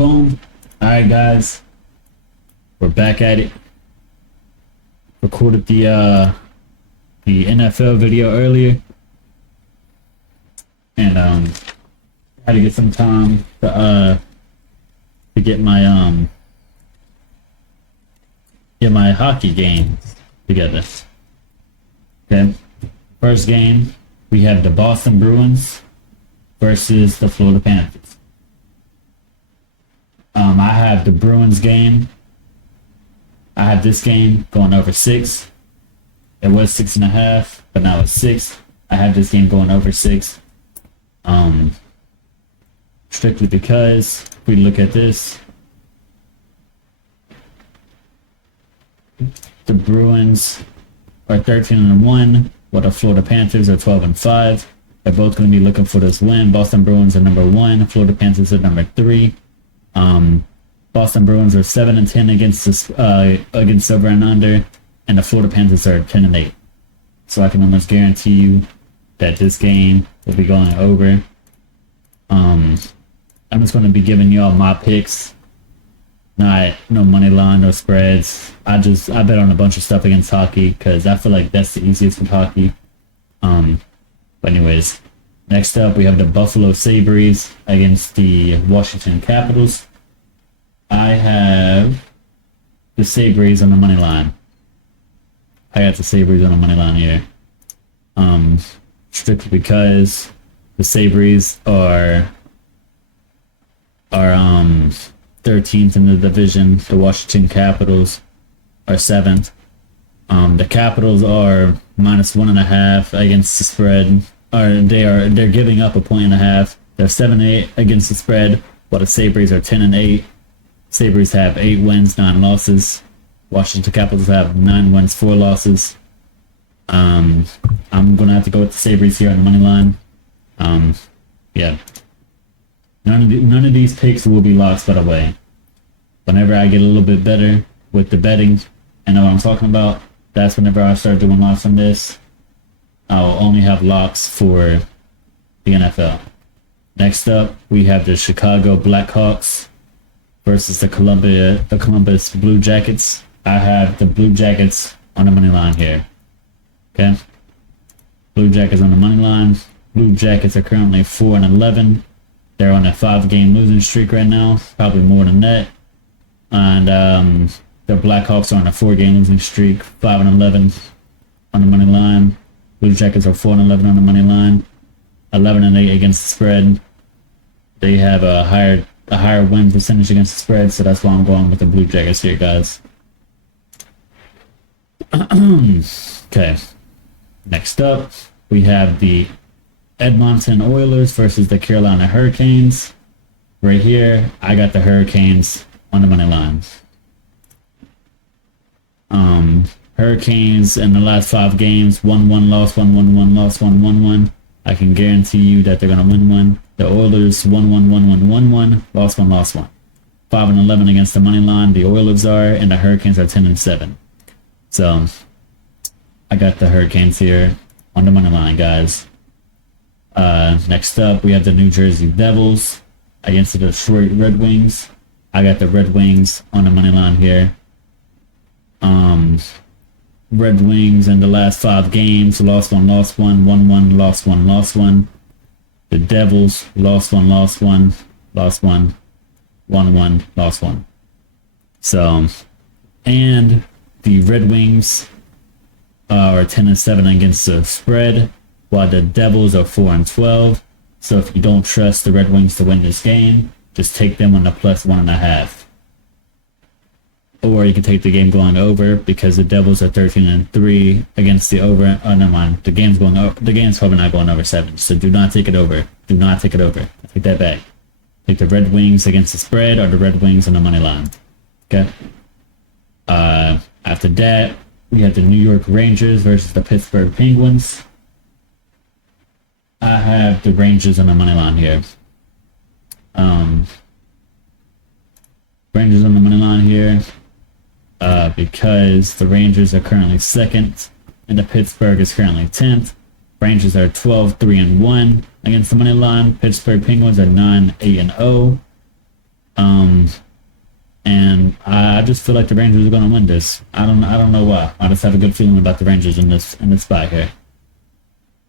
Boom. Alright guys. We're back at it. Recorded the NFL video earlier. And had to get some time to get my hockey game together. Okay. First game, we have the Boston Bruins versus the Florida Panthers. I have the Bruins game. I have this game going over 6. It was 6.5, but now it's 6. I have this game going over 6. Strictly because if we look at this, the Bruins are 13-1, while the Florida Panthers are 12-5. They're both going to be looking for this win. Boston Bruins are number 1. Florida Panthers are number 3. Boston Bruins are 7-10 against this, against over and under, and the Florida Panthers are 10-8. So I can almost guarantee you that this game will be going over. I'm just going to be giving y'all my picks. No money line, no spreads. I bet on a bunch of stuff against hockey because I feel like that's the easiest with hockey. But anyways, next up we have the Buffalo Sabres against the Washington Capitals. I have the Sabres on the money line. I got the Sabres on the money line here. Strictly because the Sabres are 13th in the division. The Washington Capitals are 7th. The Capitals are -1.5 against the spread. They're giving up a 1.5. They're 7-8 against the spread, while the Sabres are 10-8. Sabres have 8 wins, 9 losses. Washington Capitals have 9 wins, 4 losses. I'm gonna have to go with the Sabres here on the money line. Yeah. None of these picks will be locks, by the way. Whenever I get a little bit better with the betting and know what I'm talking about, that's whenever I start doing locks on this. I'll only have locks for the NFL. Next up, we have the Chicago Blackhawks versus the Columbus Blue Jackets. I have the Blue Jackets on the money line here. Okay? Blue Jackets on the money line. Blue Jackets are currently 4-11. They're on a 5-game losing streak right now, probably more than that. And the Blackhawks are on a 4-game losing streak, 5-11 on the money line. Blue Jackets are 4-11 on the money line, 11-8 against the spread. They have a higher win percentage against the spread, so that's why I'm going with the Blue Jackets here, guys. Okay. Next up, we have the Edmonton Oilers versus the Carolina Hurricanes. Right here, I got the Hurricanes on the money line. Hurricanes in the last 5 games, 1-1 loss, 1-1 loss, 1-1. I can guarantee you that they're gonna win one. The Oilers 1-1, 1-1, lost 1, lost 1. 5-11 against the money line. The Oilers are, and the Hurricanes are 10-7. So I got the Hurricanes here on the money line, guys. Next up, we have the New Jersey Devils against the Detroit Red Wings. I got the Red Wings on the money line here. Red Wings in the last 5 games, lost 1, lost 1, 1-1, lost 1, lost 1. The Devils lost 1, lost 1, lost 1, 1-1, lost 1. So, and the Red Wings are 10-7 against the spread, while the Devils are 4-12. So if you don't trust the Red Wings to win this game, just take them on the +1.5. Or you can take the game going over because the Devils are 13-3 against the over. Oh, never mind. The game's going over. The game's probably not going over 7. So do not take it over. Do not take it over. Take that back. Take the Red Wings against the spread or the Red Wings on the money line. Okay. After that, we have the New York Rangers versus the Pittsburgh Penguins. I have the Rangers on the money line here. Rangers on the money line here. Because the Rangers are currently 2nd and the Pittsburgh is currently 10th. Rangers are 12-3-1 against the money line. Pittsburgh Penguins are 9-8-0. I just feel like the Rangers are gonna win this. I don't know why. I just have a good feeling about the Rangers in this spot here.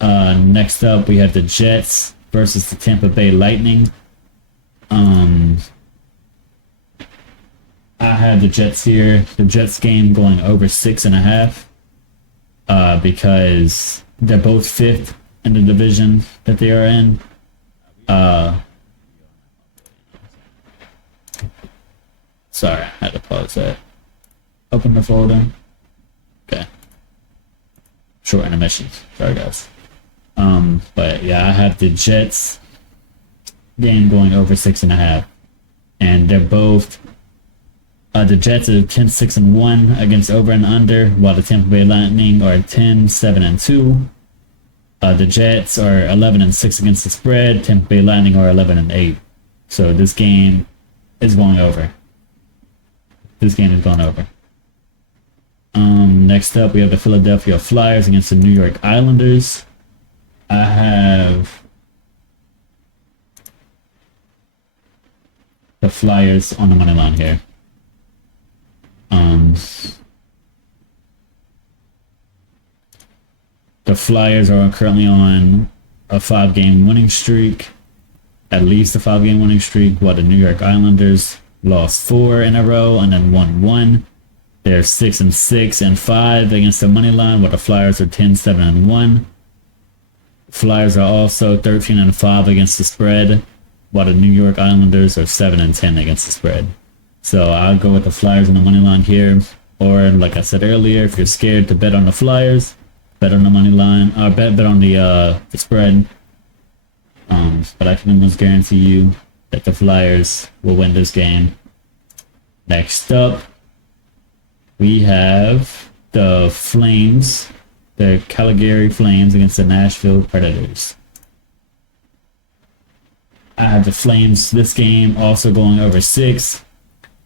Next up we have the Jets versus the Tampa Bay Lightning. I have the Jets here. The Jets game going over 6.5. Because they're both 5th in the division that they are in. Sorry, I had to pause that. Open the folder. Okay. Short intermission. Sorry, guys. But yeah, I have the Jets game going over 6.5, and they're both. The Jets are 10-6-1 against over and under, while the Tampa Bay Lightning are 10-7-2. The Jets are 11-6 against the spread. Tampa Bay Lightning are 11-8. So this game is going over. This game is going over. Next up, we have the Philadelphia Flyers against the New York Islanders. I have the Flyers on the money line here. The Flyers are currently on a 5-game winning streak, at least a 5-game winning streak, while the New York Islanders lost 4 in a row and then won 1. They're 6-6 and 5 against the money line, while the Flyers are 10-7-1. Flyers are also 13-5 against the spread, while the New York Islanders are 7-10 against the spread. So I'll go with the Flyers on the money line here. Or like I said earlier, if you're scared to bet on the Flyers, bet on the money line, or bet on the spread. But I can almost guarantee you that the Flyers will win this game. Next up, we have the Flames, the Calgary Flames against the Nashville Predators. I have the Flames this game also going over 6.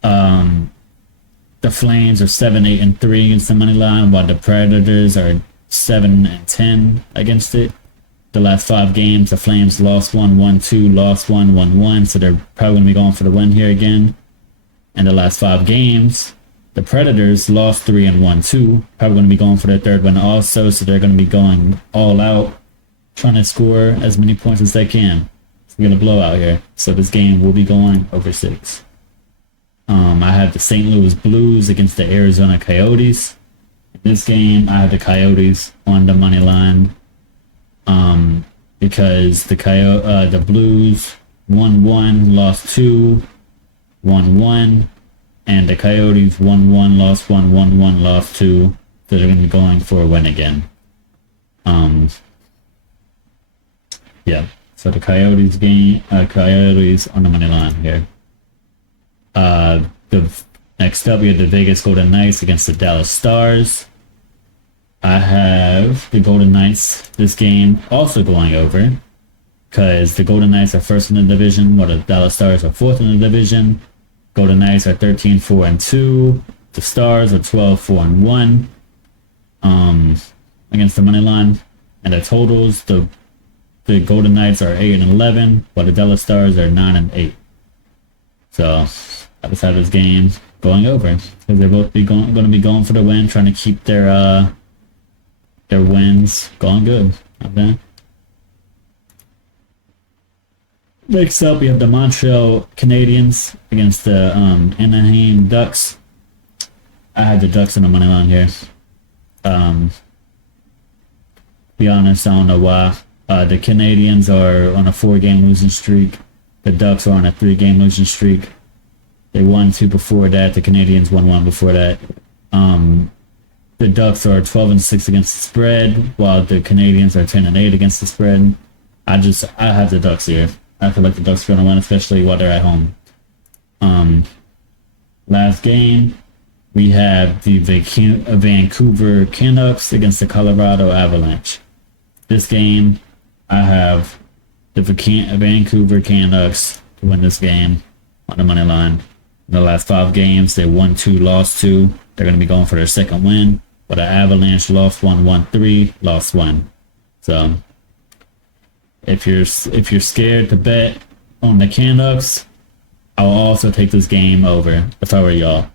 The Flames are 7-8-3 against the money line, while the Predators are 7-10 against it. The last 5 games, the Flames lost 1, won 2, lost 1, won 1, so they're probably going to be going for the win here again. And the last 5 games, the Predators lost 3 and won 2, probably going to be going for their 3rd win also, so they're going to be going all out, trying to score as many points as they can. We're going to blow out here, so this game will be going over 6. I have the St. Louis Blues against the Arizona Coyotes. In this game, I have the Coyotes on the money line. Because the Blues won 1, lost 2, won 1, and the Coyotes won 1, lost 1, won 1, lost 2. So they're going to be going for a win again. Yeah. So the Coyotes game, Coyotes on the money line here. Next up, we have the Vegas Golden Knights against the Dallas Stars. I have the Golden Knights this game also going over, because the Golden Knights are 1st in the division, while the Dallas Stars are 4th in the division. Golden Knights are 13-4-2. The Stars are 12-4-1. Against the money line, and the totals, the Golden Knights are 8-11, while the Dallas Stars are 9-8. So I just have this game going over, because they're both going to be going for the win, trying to keep their wins going good. Okay. Next up, we have the Montreal Canadiens against the Anaheim Ducks. I had the Ducks on the money line here. Be honest, I don't know why. The Canadiens are on a 4-game losing streak. The Ducks are on a 3-game losing streak. They won 2 before that. The Canadiens won 1 before that. The Ducks are 12-6 against the spread, while the Canadiens are 10-8 against the spread. I have the Ducks here. I feel like the Ducks are going to win, especially while they're at home. Last game, we have the Vancouver Canucks against the Colorado Avalanche. This game, I have the Vancouver Canucks to win this game on the money line. In the last 5 games, they won 2, lost 2. They're going to be going for their 2nd win. But the Avalanche lost 1, won 3, lost 1. So if you're scared to bet on the Canucks, I'll also take this game over if I were y'all.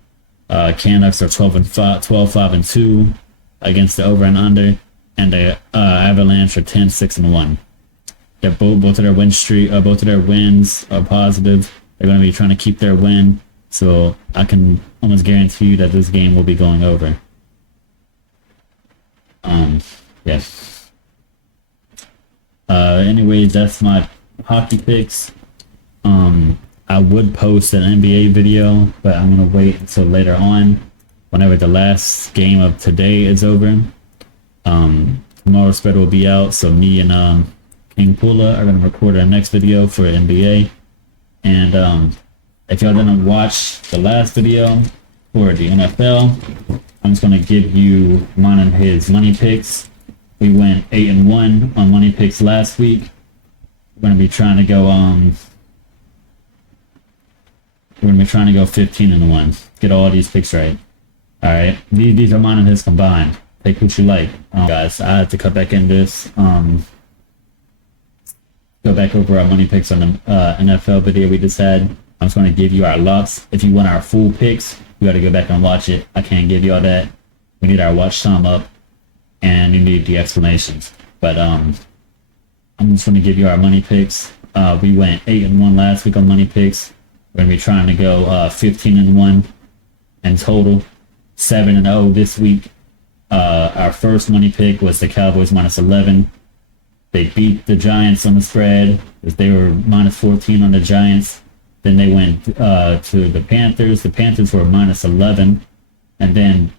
Canucks are 12-5, against the over and under, and the Avalanche are 10-6-1. Both of their both of their wins are positive. They're going to be trying to keep their win, so I can almost guarantee you that this game will be going over. Yes. Anyways, that's my hockey picks. I would post an NBA video, but I'm gonna wait until later on, whenever the last game of today is over. Tomorrow's spread will be out, so me and King Pula are gonna record our next video for NBA. And if y'all didn't watch the last video for the NFL, I'm just gonna give you mine and his money picks. We went 8-1 on money picks last week. We're gonna be trying to go 15-1. Get all these picks right. Alright, these are mine and his combined. Take what you like. Guys, I had to cut back in this. Go back over our money picks on the NFL video we just had. I'm just going to give you our locks. If you want our full picks, you got to go back and watch it. I can't give you all that. We need our watch time up, and you need the explanations. But I'm just going to give you our money picks. We went 8-1 last week on money picks. We're going to be trying to go 15-1 in total. 7-0 this week. Our first money pick was the Cowboys -11. They beat the Giants on the spread, as they were -14 on the Giants. Then they went to the Panthers. The Panthers were -11. And then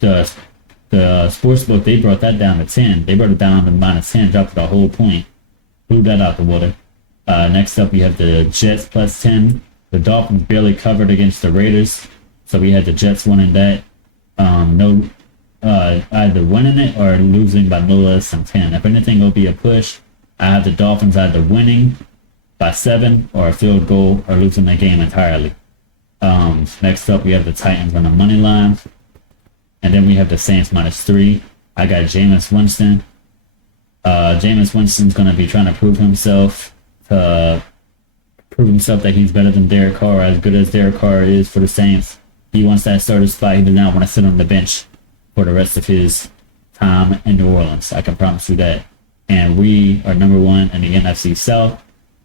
the sportsbook, they brought that down to 10. They brought it down to -10, dropped it a whole point. Blew that out the water. Next up, we have the Jets +10. The Dolphins barely covered against the Raiders, so we had the Jets winning that. Either winning it or losing by no less than 10. If anything, it'll be a push. I have the Dolphins either winning by 7 or a field goal or losing the game entirely. Next up, we have the Titans on the money line. And then we have the Saints -3. I got Jameis Winston. Jameis Winston's going to be trying to prove himself that he's better than Derek Carr, as good as Derek Carr is for the Saints. He wants that starter spot. He does not want to sit on the bench for the rest of his time in New Orleans. I can promise you that. And we are number 1 in the NFC South,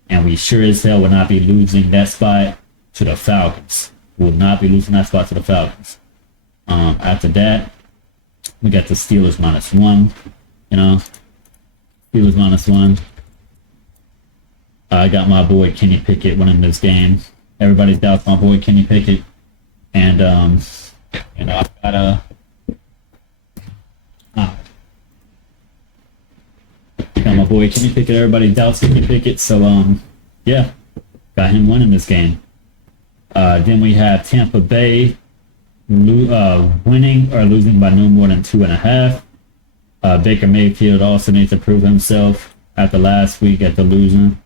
and we sure as hell will not be losing that spot to the Falcons. We will not be losing that spot to the Falcons. After that, we got the Steelers -1. Steelers -1. I got my boy Kenny Pickett winning this game. Everybody's doubts my boy Kenny Pickett. And, I got my boy Kenny Pickett. Everybody doubts Kenny Pickett. So, yeah, got him winning this game. Then we have Tampa Bay winning or losing by no more than 2.5. Baker Mayfield also needs to prove himself after last week at the losing.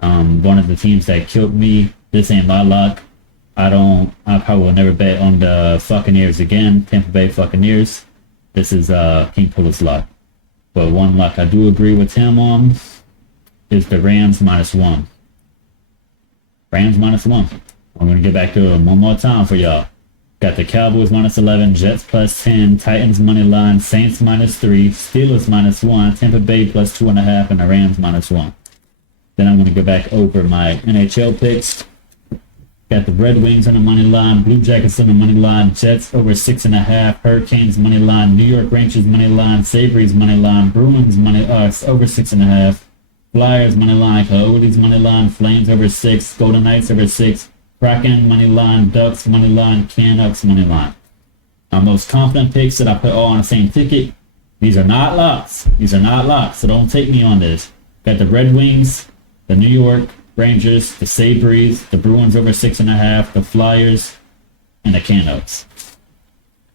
One of the teams that killed me. This ain't my luck. I probably will never bet on the Buccaneers again. Tampa Bay Buccaneers. This is King Pula's luck. But one luck I do agree with him on is the Rams -1. Rams -1. I'm going to get back to them one more time for y'all. Got the Cowboys -11, Jets +10, Titans money line, Saints -3, Steelers -1, Tampa Bay +2.5, and the Rams -1. Then I'm going to go back over my NHL picks. Got the Red Wings on the money line, Blue Jackets on the money line, Jets over 6.5, Hurricanes money line, New York Rangers money line, Sabres money line, Bruins over 6.5, Flyers money line, Coyotes money line, Flames over 6, Golden Knights over 6, Kraken money line, Ducks money line, Canucks money line. My most confident picks that I put all on the same ticket. These are not locks. So don't take me on this. Got the Red Wings, the New York Rangers, the Sabres, the Bruins over 6.5, the Flyers, and the Canucks.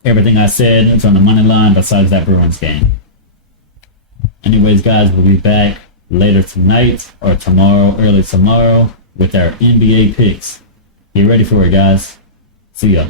Everything I said is on the money line besides that Bruins game. Anyways, guys, we'll be back later tonight or tomorrow, early tomorrow, with our NBA picks. Get ready for it, guys. See ya.